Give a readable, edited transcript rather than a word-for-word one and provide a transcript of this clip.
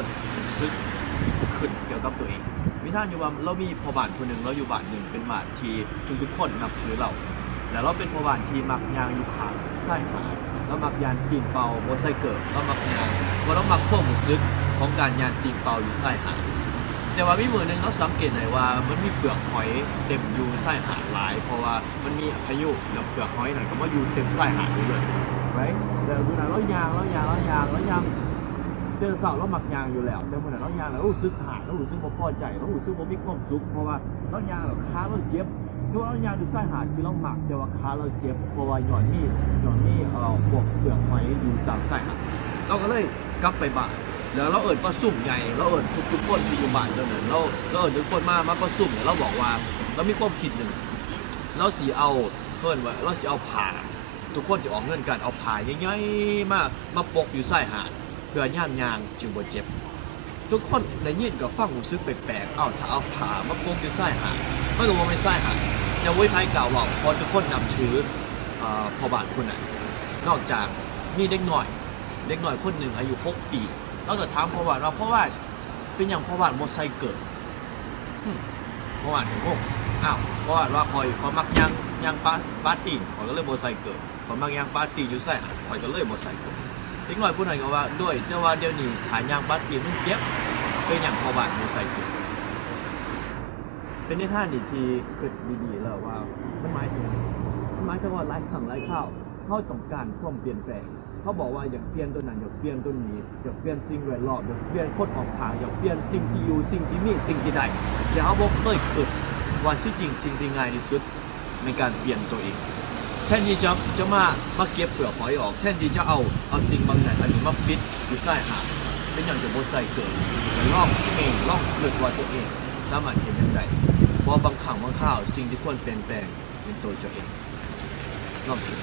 คนซึกขึ้นเกี่ยวกับตัวเองมีท่านอยู่ว่าเรามีพ่อบ้านคนหนึ่งเราอยู่บ้านหนึ่งเป็นบ้านที่ทุกคนนับถือเราแล้วเราเป็นพ่อบ้านที่มักยางอยู่ขางใต้หาเรามักยานตีนเป่าโมไซเกิร์เรามักยางเพราะเรามักพวกมุซึกของการยานตีนเป่าอยู่ใต้หาแต่ว่ามีมือหนึ่งเราสังเกตได้ว่ามันมีเปลือกหอยเต็มอยู่ใต้หาหลายเพราะว่ามันมีพายุแล้วเปลือกหอยนั่นก็มาอยู่เต็มใต้หาอยู่เลยไว้แต่ดูนะเรายางเจอเสาเราหมักยางอยู่แล้วแต่เมื่อไหร่เรายางแล้วรู้สึกหาเรารู้สึกบ่พอใจเรารู้สึกบ่มีความสุขเพราะว่าเรายางแล้วขาเราเจ็บด้วยเรายางดูใต้หาที่เราหมักแต่ว่าขาเราเจ็บเพราะว่าหย่อนนี่พวกเปลือกหอยอยู่ตามใต้หาเราก็เลยกลับไปบ้านแล้วเราประชุมใหญ่เราทุกคนที่อยู่บ้านเท่านั้นเราทุกคนมาประชุมเราบอกว่าเรามีความคิดหนึ่งเราสิเอาเพิ่นว่าเราสิเอาผ้าทุกคนจะออกเงินกันเอาผ้าใหญ่ๆมาปกอยู่ใต้หาดเพื่อย่ามยางจึงบ่เจ็บทุกคนได้ยินก็ฟังรู้สึกแปลกๆถ้าเอาผ้ามาปกอยู่ใต้หาดมันก็บ่แม่นใต้หาดจะไว้ไผกล่าวว่าพอทุกคนนำถือพ่อบ้านคนนั้นนอกจากมีเด็กน้อยคนหนึ่งอายุ6 ปีเราก็ถามพ่อบ้านว่าพ่อบ้านเป็นอย่างพ่อบ้านบ่ใส่เกิดพ่อบ้านก็งงพ่อบ้านว่าคอยมักยางปาตีนคอยก็เลยบ่ใส่เกิดคอยมักยางปาตีนอยู่ใส่คอยก็เลยบ่ใส่เกิดเด็กน้อยผู้นั้นก็ว่าด้วยแต่ว่าเดี๋ยวนี้หายางปาตีนมันเจ็บเป็นอย่างพ่อบ้านบ่ใส่เกิดเป็นนิทานที่คิดดีๆแล้วว่ามันหมายถึงว่าหลายครั้งหลายคราวเขาต้องการความเปลี่ยนแปลงเขาบอกว่าอยากเปลี่ยนตัวนั้นอยากเปลี่ยนตัวนี้อยากเปลี่ยนสิ่งแวดล้อมอยากเปลี่ยนคนออกทางอยากเปลี่ยนสิ่งที่อยู่สิ่งที่มีสิ่งที่ได้แต่เขาบอกเคยคิดว่าที่จริงสิ่งที่ง่ายที่สุดในการเปลี่ยนตัวเองแทนที่จะมาเก็บเปลือกหอยออกแทนที่จะเอาสิ่งบางอย่างอันนี้มาปิดอยู่ใต้หาดเป็นอย่างจะบ่ใส่เกิดลองคิดว่าตัวเองสามารถเห็นอย่างไรเพราะบางครั้งบางคราวสิ่งที่ควรเปลี่ยนแปลงเป็นตัวเจ้าเองลองคิด